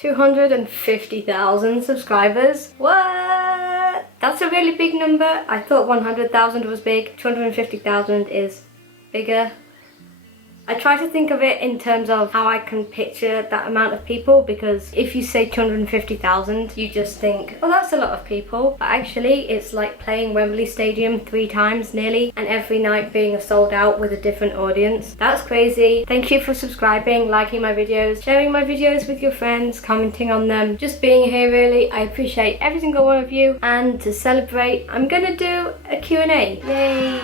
250,000 subscribers. What? That's a really big number. I thought 100,000 was big. 250,000 is bigger. I try to think of it in terms of how I can picture that amount of people, because if you say 250,000, you just think, oh, that's a lot of people. But actually, it's like playing Wembley Stadium 3 times nearly, and every night being a sold out with a different audience. That's crazy. Thank you for subscribing, liking my videos, sharing my videos with your friends, commenting on them, just being here really. I appreciate every single one of you. And to celebrate, I'm gonna do a Q&A. Yay!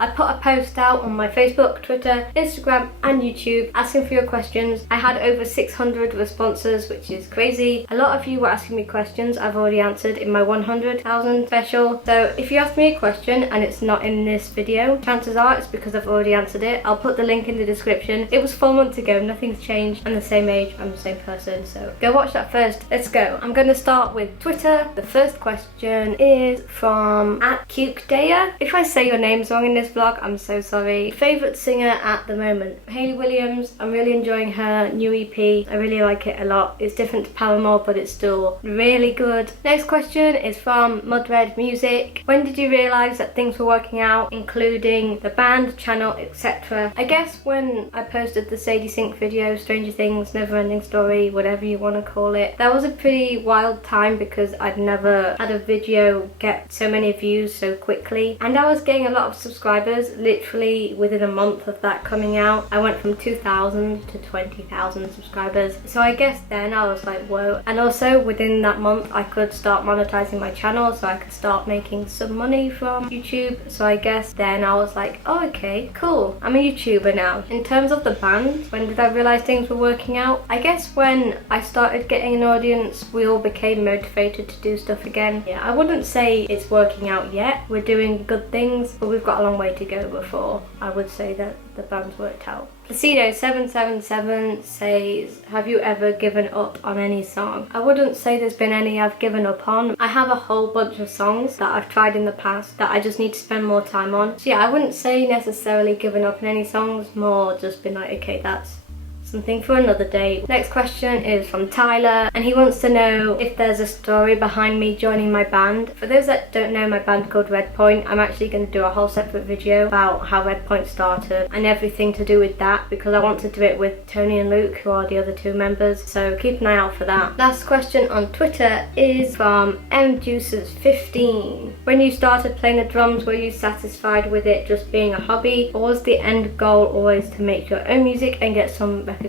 I put a post out on my Facebook, Twitter, Instagram and YouTube asking for your questions. I had over 600 responses, which is crazy. A lot of you were asking me questions I've already answered in my 100,000 special. So if you ask me a question and it's not in this video, chances are it's because I've already answered it. I'll put the link in the description. It was 4 months ago, nothing's changed. I'm the same age, I'm the same person, so go watch that first. Let's go. I'm gonna start with Twitter. The first question is from @CukeDaya. If I say your names wrong in this vlog, I'm so sorry. Favorite singer at the moment? Hayley Williams. I'm really enjoying her new EP. I really like it a lot. It's different to Paramore, but it's still really good. Next question is from Mudred Music. When did you realise that things were working out, including the band, channel, etc.? I guess when I posted the Sadie Sink video, Stranger Things, Neverending Story, whatever you want to call it. That was a pretty wild time because I'd never had a video get so many views so quickly, and I was getting a lot of subscribers literally within a month of that coming out. I went from 2,000 to 20,000 subscribers, so I guess then I was like, whoa. And also within that month I could start monetizing my channel, so I could start making some money from YouTube. So I guess then I was like, oh okay, cool, I'm a YouTuber now. In terms of the band, when did I realize things were working out? I guess when I started getting an audience, we all became motivated to do stuff again. Yeah, I wouldn't say it's working out yet. We're doing good things, but we've got a long way to go before I would say that the band's worked out. Placido777 says, have you ever given up on any song? I wouldn't say there's been any I've given up on. I have a whole bunch of songs that I've tried in the past that I just need to spend more time on. So yeah, I wouldn't say necessarily given up on any songs, more just been like, okay, that's something for another day. Next question is from Tyler, and he wants to know if there's a story behind me joining my band. For those that don't know my band called Red Point, I'm actually going to do a whole separate video about how Red Point started and everything to do with that, because I want to do it with Tony and Luke, who are the other 2 members, so keep an eye out for that. Last question on Twitter is from mjuices15. When you started playing the drums, were you satisfied with it just being a hobby, or was the end goal always to make your own music and get some recognition?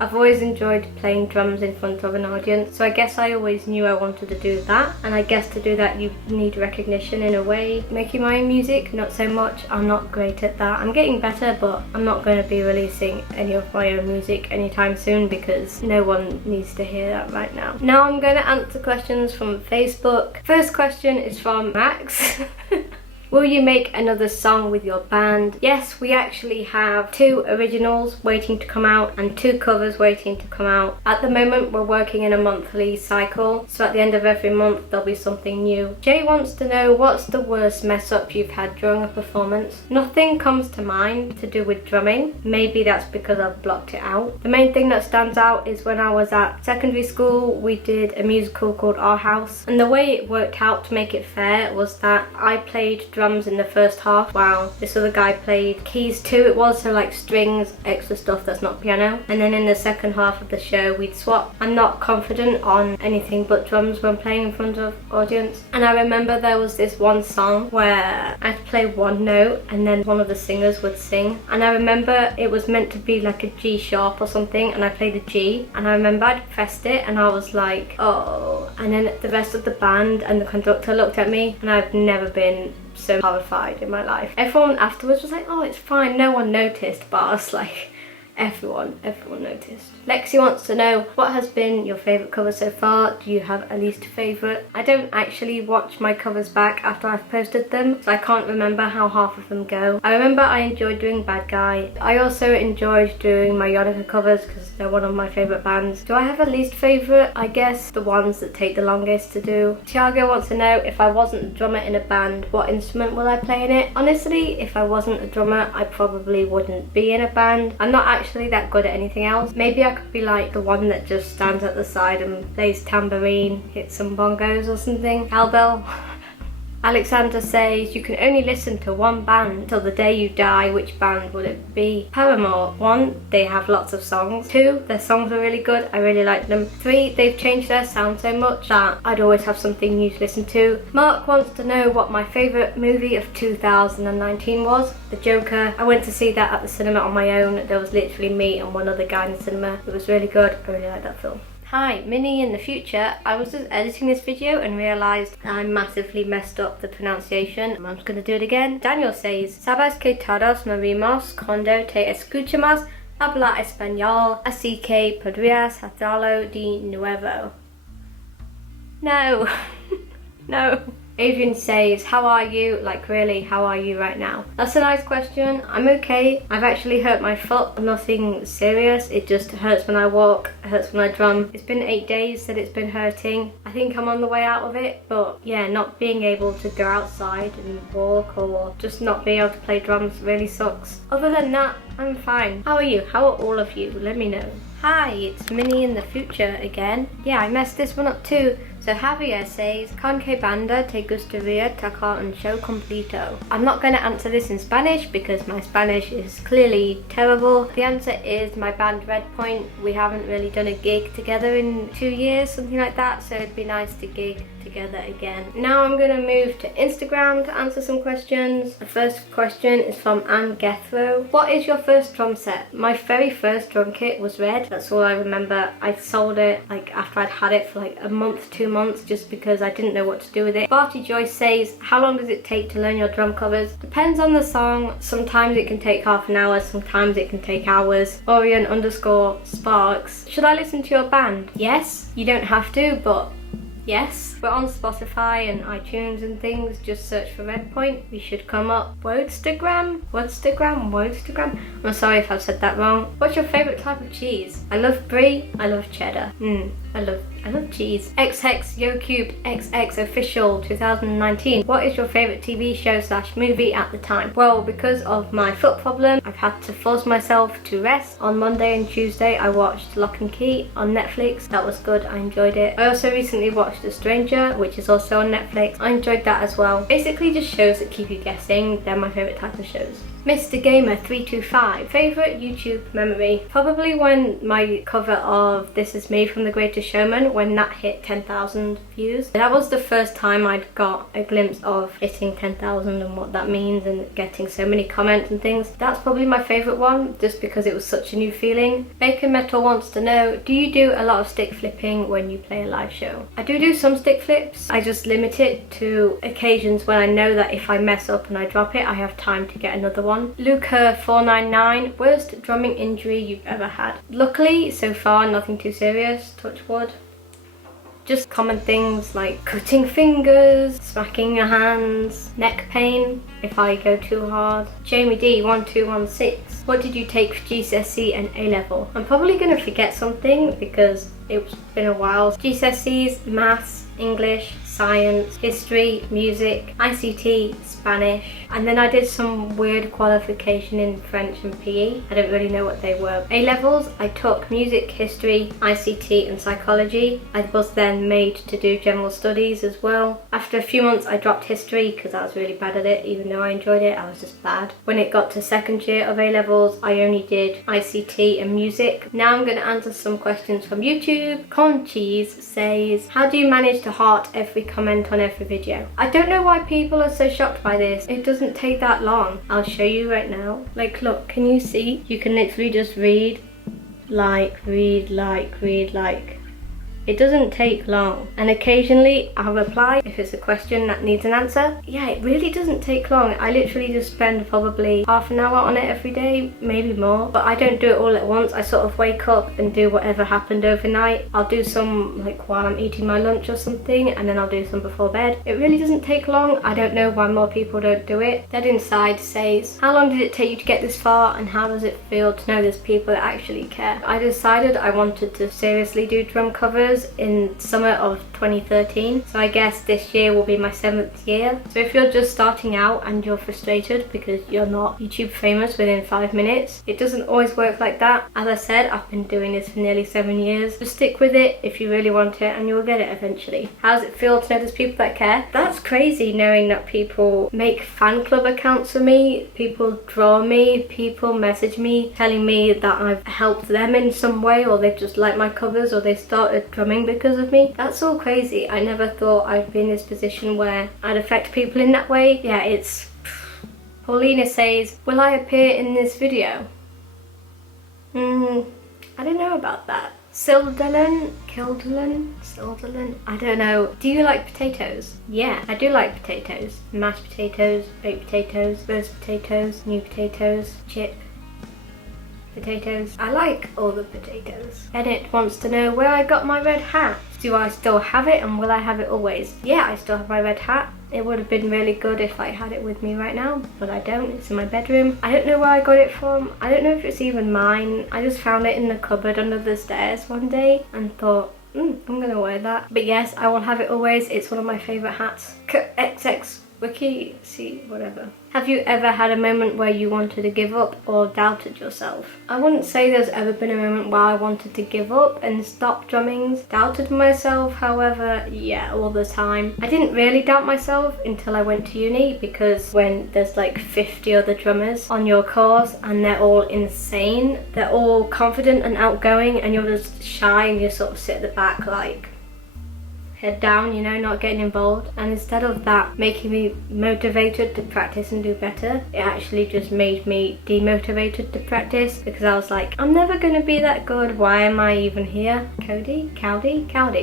I've always enjoyed playing drums in front of an audience, so I guess I always knew I wanted to do that, and I guess to do that you need recognition in a way. Making my own music, not so much. I'm not great at that. I'm getting better, but I'm not going to be releasing any of my own music anytime soon because no one needs to hear that right now. Now I'm going to answer questions from Facebook. First question is from Max. Will you make another song with your band? Yes, we actually have 2 originals waiting to come out and 2 covers waiting to come out. At the moment we're working in a monthly cycle, so at the end of every month there'll be something new. Jay wants to know, what's the worst mess up you've had during a performance? Nothing comes to mind to do with drumming. Maybe that's because I've blocked it out. The main thing that stands out is when I was at secondary school, we did a musical called Our House, and the way it worked out to make it fair was that I played drums in the first half while this other guy played keys too, it was, so like strings, extra stuff that's not piano, and then in the second half of the show we'd swap. I'm not confident on anything but drums when playing in front of audience, and I remember there was this one song where I'd play one note and then one of the singers would sing, and I remember it was meant to be like a G sharp or something, and I played a G, and I remember I'd pressed it and I was like, oh, and then the rest of the band and the conductor looked at me, and I've never been so horrified in my life. Everyone afterwards was like, oh, it's fine, no one noticed, but I was like, everyone noticed. Lexi wants to know, what has been your favourite cover so far? Do you have a least favourite? I don't actually watch my covers back after I've posted them, so I can't remember how half of them go. I remember I enjoyed doing Bad Guy. I also enjoyed doing my Yonica covers because they're one of my favourite bands. Do I have a least favourite? I guess the ones that take the longest to do. Tiago wants to know, if I wasn't a drummer in a band, what instrument will I play in it? Honestly, if I wasn't a drummer, I probably wouldn't be in a band. I'm not actually actually that good at anything else. Maybe I could be like the one that just stands at the side and plays tambourine, hits some bongos or something. Cowbell. Alexander says, you can only listen to one band till the day you die. Which band would it be? Paramore. 1, they have lots of songs. 2, their songs are really good. I really like them. 3, they've changed their sound so much that I'd always have something new to listen to. Mark wants to know what my favourite movie of 2019 was. The Joker. I went to see that at the cinema on my own. There was literally me and one other guy in the cinema. It was really good. I really like that film. Hi, Minnie in the future. I was just editing this video and realised I massively messed up the pronunciation. I'm just going to do it again. Daniel says, Sabes que todos morimos cuando te escuchamos hablar español, así que podrías hacerlo de nuevo. No. No. Adrian says, how are you? Like, really, how are you right now? That's a nice question. I'm okay. I've actually hurt my foot. Nothing serious. It just hurts when I walk. It hurts when I drum. It's been 8 days that it's been hurting. I think I'm on the way out of it. But yeah, not being able to go outside and walk or just not being able to play drums really sucks. Other than that, I'm fine. How are you? How are all of you? Let me know. Hi, it's Minnie in the future again. Yeah, I messed this one up too. So Javier says, ¿Con qué banda te gustaría tocar un show completo? I'm not going to answer this in Spanish because my Spanish is clearly terrible. The answer is my band Red Point. We haven't really done a gig together in 2 years, something like that, so it'd be nice to gig together again. Now I'm going to move to Instagram to answer some questions. The first question is from Anne Gethro. What is your first drum set? My very first drum kit was red. That's all I remember. I sold it like after I'd had it for like a month, 2 months, just because I didn't know what to do with it. Barty Joyce says, how long does it take to learn your drum covers? Depends on the song. Sometimes it can take half an hour, sometimes it can take hours. Orion_Sparks. Should I listen to your band? Yes. You don't have to, but yes. We're on Spotify and iTunes and things. Just search for Red Point. We should come up. Wordstagram? I'm sorry if I've said that wrong. What's your favourite type of cheese? I love brie. I love cheddar. I love cheese. XX YoCube XX Official 2019. What is your favourite TV show / movie at the time? Well, because of my foot problem, I've had to force myself to rest. On Monday and Tuesday, I watched Lock and Key on Netflix. That was good. I enjoyed it. I also recently watched A Stranger, which is also on Netflix. I enjoyed that as well. Basically just shows that keep you guessing. They're my favourite type of shows. Mr. Gamer 325. Favourite YouTube memory? Probably when my cover of This Is Me from The Greatest Showman, when that hit 10,000 views. That was the first time I'd got a glimpse of hitting 10,000 and what that means and getting so many comments and things. That's probably my favourite one, just because it was such a new feeling. Bacon Metal wants to know, do you do a lot of stick flipping when you play a live show? I do some stick flips. I just limit it to occasions when I know that if I mess up and I drop it, I have time to get another one. Luca499, worst drumming injury you've ever had? Luckily, so far, nothing too serious, touch wood. Just common things like cutting fingers, smacking your hands, neck pain if I go too hard. Jamie D1216, what did you take for GCSE and A-level? I'm probably going to forget something because it's been a while. GCSEs, maths, English, science, history, music, ICT, Spanish, and then I did some weird qualification in French and PE. I don't really know what they were. A-levels, I took music, history, ICT and psychology. I was then made to do general studies as well. After a few months I dropped history because I was really bad at it. Even though I enjoyed it, I was just bad. When it got to second year of A-levels, I only did ICT and music. Now I'm going to answer some questions from YouTube. Concheese says, how do you manage to heart every comment on every video? I don't know why people are so shocked by this. It doesn't take that long. I'll show you right now. Like, look, can you see? You can literally just read, like. It doesn't take long, and occasionally I'll reply if it's a question that needs an answer. Yeah, it really doesn't take long. I literally just spend probably half an hour on it every day, maybe more, but I don't do it all at once. I sort of wake up and do whatever happened overnight. I'll do some like while I'm eating my lunch or something, and then I'll do some before bed. It really doesn't take long. I don't know why more people don't do it. Dead Inside says, how long did it take you to get this far, and how does it feel to know there's people that actually care? I decided I wanted to seriously do drum covers potatoes in summer of 2013, so I guess this year will be my 7th year. So if you're just starting out and you're frustrated because you're not YouTube famous within 5 minutes, it doesn't always work like that. As I said, I've been doing this for nearly 7 years. Just stick with it if you really want it and you'll get it eventually. How does it feel to know there's people that care? That's crazy, knowing that people make fan club accounts for me, people draw me, people message me telling me that I've helped them in some way, or they just like my covers, or they started drumming because of me. That's all crazy. I never thought I'd be in this position where I'd affect people in that way. Yeah, it's... Paulina says, will I appear in this video? I don't know about that. Silderlin, I don't know. Do you like potatoes? Yeah, I do like potatoes. Mashed potatoes, baked potatoes, roast potatoes, new potatoes, chip potatoes. I like all the potatoes. Bennett wants to know where I got my red hat. Do I still have it, and will I have it always? Yeah, I still have my red hat. It would have been really good if I had it with me right now, but I don't. It's in my bedroom. I don't know where I got it from. I don't know if it's even mine. I just found it in the cupboard under the stairs one day and thought, I'm gonna wear that. But yes, I will have it always. It's one of my favourite hats. XX Wiki, see, whatever. Have you ever had a moment where you wanted to give up or doubted yourself? I wouldn't say there's ever been a moment where I wanted to give up and stop drumming. Doubted myself, however, yeah, all the time. I didn't really doubt myself until I went to uni, because when there's like 50 other drummers on your course and they're all insane, they're all confident and outgoing, and you're just shy and you sort of sit at the back like head down, you know, not getting involved. And instead of that making me motivated to practice and do better, it actually just made me demotivated to practice, because I was like, I'm never gonna be that good, why am I even here? Cowdy,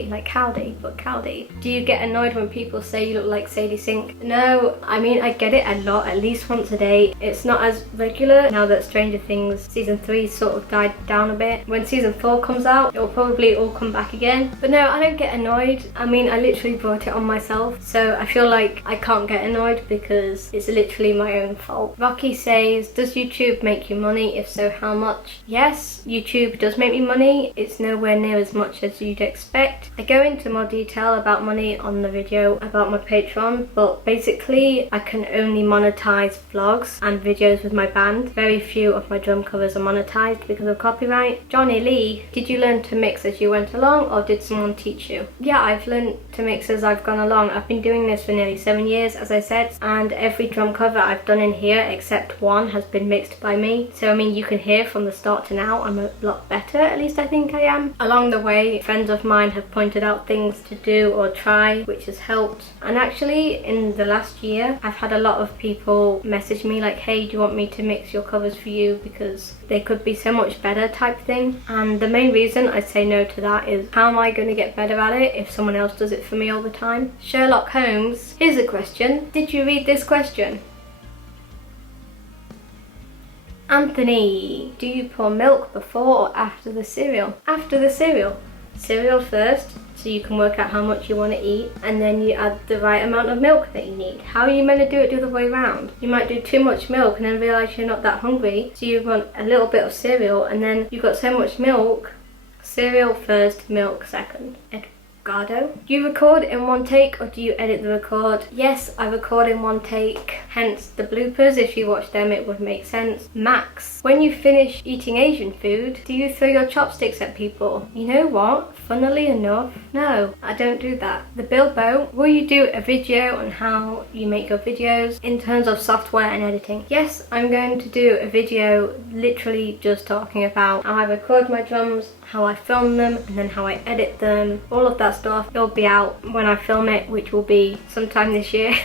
like Cowdy, but Cowdy. Do you get annoyed when people say you look like Sadie Sink? No, I mean, I get it a lot, at least once a day. It's not as regular now that Stranger Things season 3 sort of died down a bit. When season 4 comes out, it will probably all come back again. But no, I don't get annoyed. I mean, I literally brought it on myself, so I feel like I can't get annoyed because it's literally my own fault. Rocky says, does YouTube make you money? If so, how much? Yes, YouTube does make me money. It's nowhere near as much as you'd expect. I go into more detail about money on the video about my Patreon, but basically I can only monetize vlogs and videos with my band. Very few of my drum covers are monetized because of copyright. Johnny Lee, did you learn to mix as you went along, or did someone teach you? Yeah, I've learned to mix as I've gone along. I've been doing this for nearly 7 years, as I said, and every drum cover I've done in here except one has been mixed by me. So I mean, you can hear from the start to now I'm a lot better, at least I think I am. Along the way, friends of mine have pointed out things to do or try, which has helped. And actually in the last year I've had a lot of people message me like, hey, do you want me to mix your covers for you because they could be so much better, type thing. And the main reason I say no to that is, how am I going to get better at it if someone else does it for me all the time? Sherlock Holmes, here's a question. Did you read this question? Anthony, do you pour milk before or after the cereal? After the cereal. Cereal first, so you can work out how much you want to eat, and then you add the right amount of milk that you need. How are you meant to do it the other way around? You might do too much milk and then realise you're not that hungry, so you want a little bit of cereal, and then you've got so much milk. Cereal first, milk second. Do you record in one take or do you edit the record? Yes, I record in one take, hence the bloopers. If you watch them it would make sense. Max, when you finish eating Asian food, do you throw your chopsticks at people? You know what? Funnily enough, no, I don't do that. The Bilbo, will you do a video on how you make your videos in terms of software and editing? Yes, I'm going to do a video literally just talking about how I record my drums, how I film them, and then how I edit them, all of that stuff. It'll be out when I film it, which will be sometime this year.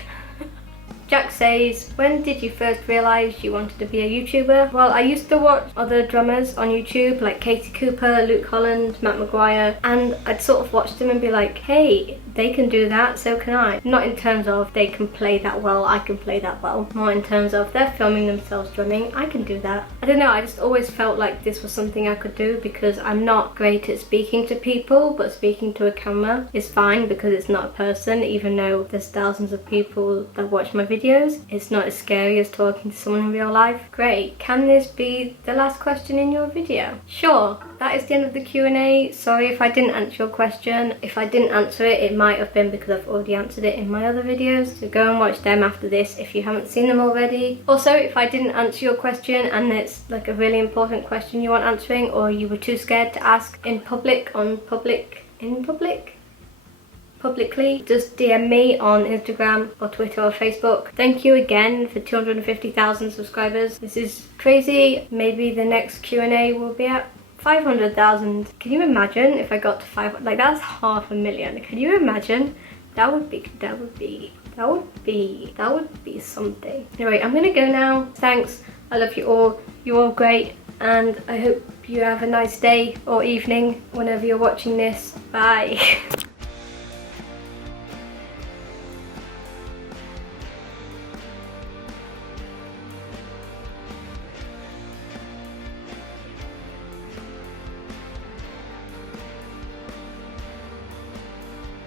Jack says, when did you first realise you wanted to be a YouTuber? Well, I used to watch other drummers on YouTube like Casey Cooper, Luke Holland, Matt Maguire, and I'd sort of watch them and be like, hey, they can do that, so can I. Not in terms of they can play that well, I can play that well. More in terms of they're filming themselves drumming, I can do that. I don't know, I just always felt like this was something I could do because I'm not great at speaking to people, but speaking to a camera is fine because it's not a person, even though there's thousands of people that watch my videos. It's not as scary as talking to someone in real life. Great, can this be the last question in your video? Sure. that is the end of the Q&A. Sorry if I didn't answer your question. If I didn't answer it, it might have been because I've already answered it in my other videos. So go and watch them after this if you haven't seen them already. Also, if I didn't answer your question and it's like a really important question you want answering, or you were too scared to ask in public, publicly, just DM me on Instagram or Twitter or Facebook. Thank you again for 250,000 subscribers. This is crazy. Maybe the next Q&A will be at 500,000. Can you imagine if I got to 500? Like, that's 500,000. Can you imagine? That would be something. Anyway, I'm gonna go now. Thanks. I love you all. You're all great, and I hope you have a nice day or evening whenever you're watching this. Bye.